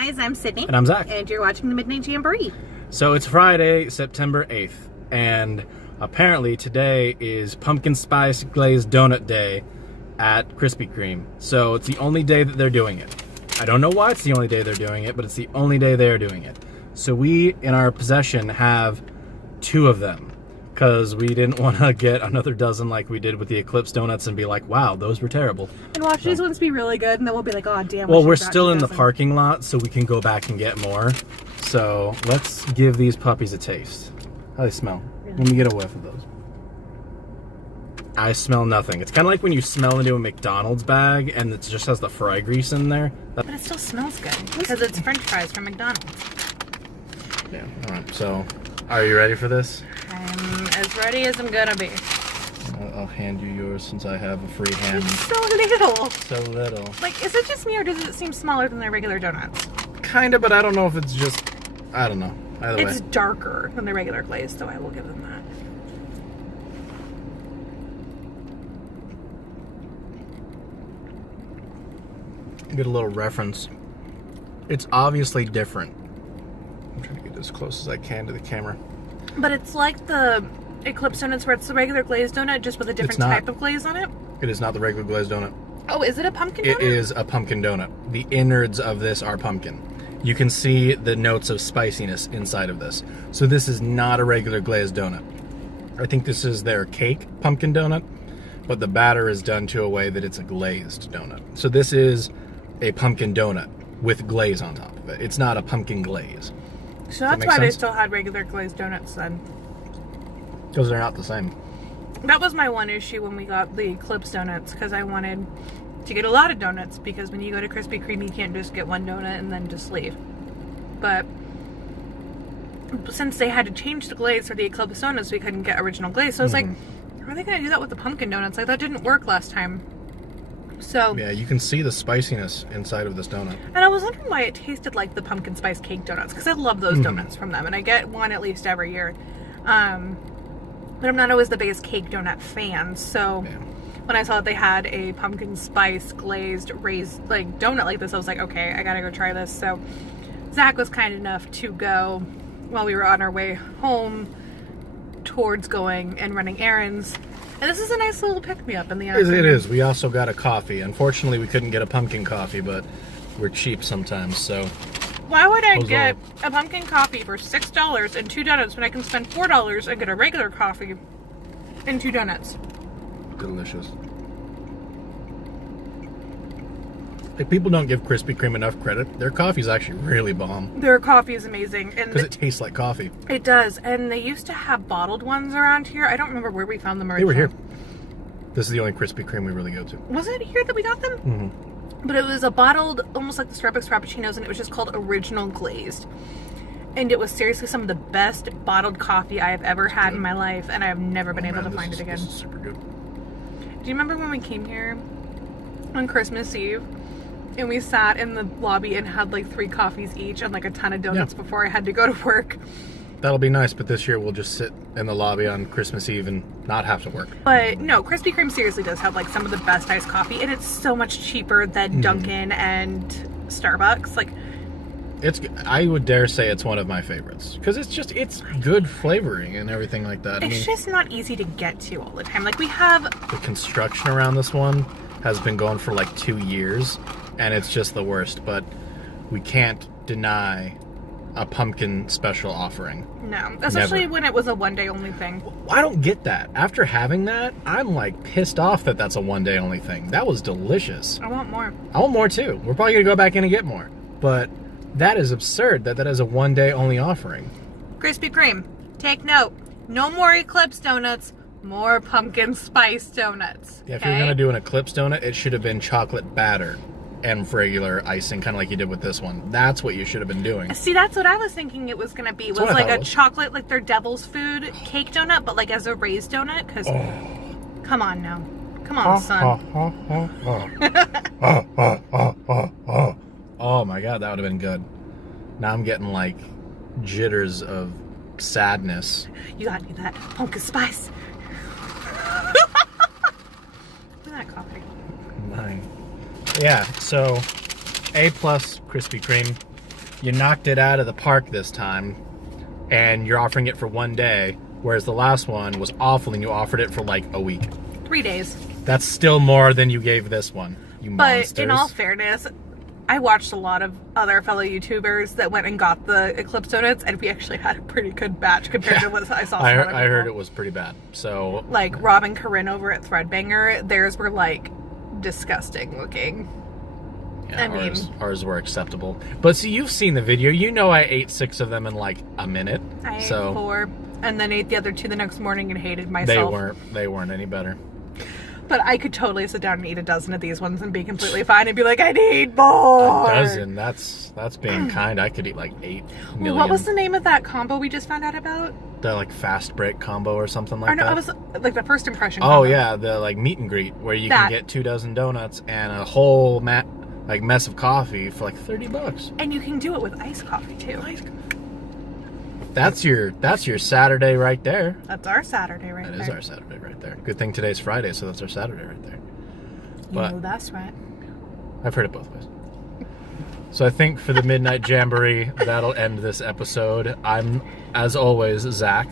guys, I'm Sydney. And I'm Zach. And you're watching the Midnight Jamboree. So it's Friday, September 8th, and apparently today is Pumpkin Spice Glazed Donut Day at Krispy Kreme. So it's the only day that they're doing it. I don't know why it's the only day they're doing it, but it's the only day they're doing it. So we, in our possession, have 2 of them, because we didn't want to get another dozen like we did with the Eclipse donuts and be like, wow, those were terrible. And watch these ones be really good, and then we'll be like, oh, damn. Well, we're still in the parking lot, so we can go back and get more. So let's give these puppies a taste. How do they smell? Really? Let me get a whiff of those. I smell nothing. It's kind of like when you smell into a McDonald's bag and it just has the fry grease in there. But it still smells good, because it's French fries from McDonald's. Yeah, alright. So, are you ready for this? I'm as ready as I'm gonna be. I'll hand you yours since I have a free hand. It's so little. So little. Like, is it just me, or does it seem smaller than their regular donuts? Kinda, but I don't know if it's just... I don't know. Either way. It's darker than the regular glaze, so I will give them that. Get a little reference. It's obviously different. I'm trying to get as close as I can to the camera. But it's like the Eclipse donuts where it's the regular glazed donut just with a different type of glaze on it? It is not the regular glazed donut. Oh, is it a pumpkin donut? It is a pumpkin donut. The innards of this are pumpkin. You can see the notes of spiciness inside of this. So this is not a regular glazed donut. I think this is their cake pumpkin donut, but the batter is done to a way that it's a glazed donut. So this is a pumpkin donut with glaze on top of it. It's not a pumpkin glaze. So that's why they still had regular glazed donuts then. Because they're not the same. That was my one issue when we got the Eclipse donuts, because I wanted to get a lot of donuts, because when you go to Krispy Kreme you can't just get one donut and then just leave. But since they had to change the glaze for the Eclipse donuts, we couldn't get original glaze. So I was like, how are they going to do that with the pumpkin donuts? Like, that didn't work last time. So yeah, you can see the spiciness inside of this donut. And I was wondering why it tasted like the pumpkin spice cake donuts, because I love those donuts from them, and I get one at least every year. But I'm not always the biggest cake donut fan, so when I saw that they had a pumpkin spice glazed raised like donut like this, I was like, okay, I gotta go try this. So Zach was kind enough to go while we were on our way home towards going and running errands. And this is a nice little pick-me-up in the afternoon. It is. We also got a coffee. Unfortunately, we couldn't get a pumpkin coffee, but we're cheap sometimes, so... Why would I get a pumpkin coffee for $6 and 2 donuts when I can spend $4 and get a regular coffee and 2 donuts? Delicious. Like, people don't give Krispy Kreme enough credit. Their coffee's actually really bomb. Their coffee is amazing. Because it tastes like coffee. It does. And they used to have bottled ones around here. I don't remember where we found them originally. They were here. This is the only Krispy Kreme we really go to. Was it here that we got them? Mm-hmm. But it was a bottled, almost like the Starbucks Frappuccinos, and it was just called Original Glazed. And it was seriously some of the best bottled coffee I have ever had in my life, and I have never been able to find it again. This is super good. Do you remember when we came here on Christmas Eve? And we sat in the lobby and had like 3 coffees each and like a ton of donuts before I had to go to work. That'll be nice, but this year we'll just sit in the lobby on Christmas Eve and not have to work. But no, Krispy Kreme seriously does have like some of the best iced coffee, and it's so much cheaper than Dunkin' and Starbucks. Like, I would dare say it's one of my favorites, because it's good flavoring and everything like that. It's just not easy to get to all the time. Like, we have... The construction around this one has been going for like 2 years, and it's just the worst, but we can't deny a pumpkin special offering. No, especially when it was a one-day only thing. I don't get that. After having that, I'm like pissed off that that's a one-day only thing. That was delicious. I want more. I want more too. We're probably gonna go back in and get more, but that is absurd that is a one-day only offering. Krispy Kreme, take note. No more Eclipse donuts, more pumpkin spice donuts. Yeah, if you're gonna do an Eclipse donut, it should have been chocolate batter and regular icing, kind of like you did with this one. That's what you should have been doing. See, that's what I was thinking it was going to be. Was like a chocolate, like their devil's food cake donut, but like as a raised donut. Because, come on now. Come on, son. Oh my god, that would have been good. Now I'm getting like jitters of sadness. You gotta do that pumpkin spice. Look at that coffee. Mine. Yeah, so A+ Krispy Kreme. you knocked it out of the park this time, and you're offering it for 1 day, whereas the last one was awful and you offered it for like a week. 3 days. That's still more than you gave this one, you monsters. But in all fairness, I watched a lot of other fellow YouTubers that went and got the Eclipse donuts, and we actually had a pretty good batch compared to what I saw. I heard it was pretty bad. So like Rob and Corinne over at Threadbanger, theirs were like disgusting looking. Yeah, I mean, ours were acceptable. But see, you've seen the video. You know I ate 6 of them in like a minute. I ate 4, and then ate the other 2 the next morning and hated myself. They weren't any better. But I could totally sit down and eat a dozen of these ones and be completely fine and be like, I need more. A dozen? That's being kind. I could eat like 8 million. What was the name of that combo we just found out about? The like fast break combo or something like that? Or no, it was like the first impression combo. Oh yeah, the like meet and greet where you can get 2 dozen donuts and a whole mess of coffee for like $30. And you can do it with iced coffee too. That's your Saturday right there. That's our Saturday right there. That is our Saturday right there. Good thing today's Friday, so that's our Saturday right there. You know that's right. I've heard it both ways. So I think for the Midnight Jamboree, that'll end this episode. I'm, as always, Zach,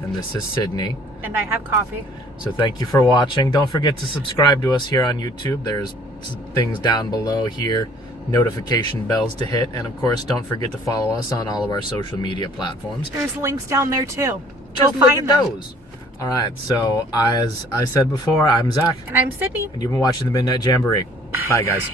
and this is Sydney. And I have coffee. So thank you for watching. Don't forget to subscribe to us here on YouTube. There's things down below here, notification bells to hit, and of course don't forget to follow us on all of our social media platforms. There's links down there too. Just Go look find at those. All right, so as I said before, I'm Zach. And I'm Sydney. And you've been watching the Midnight Jamboree. Bye, guys.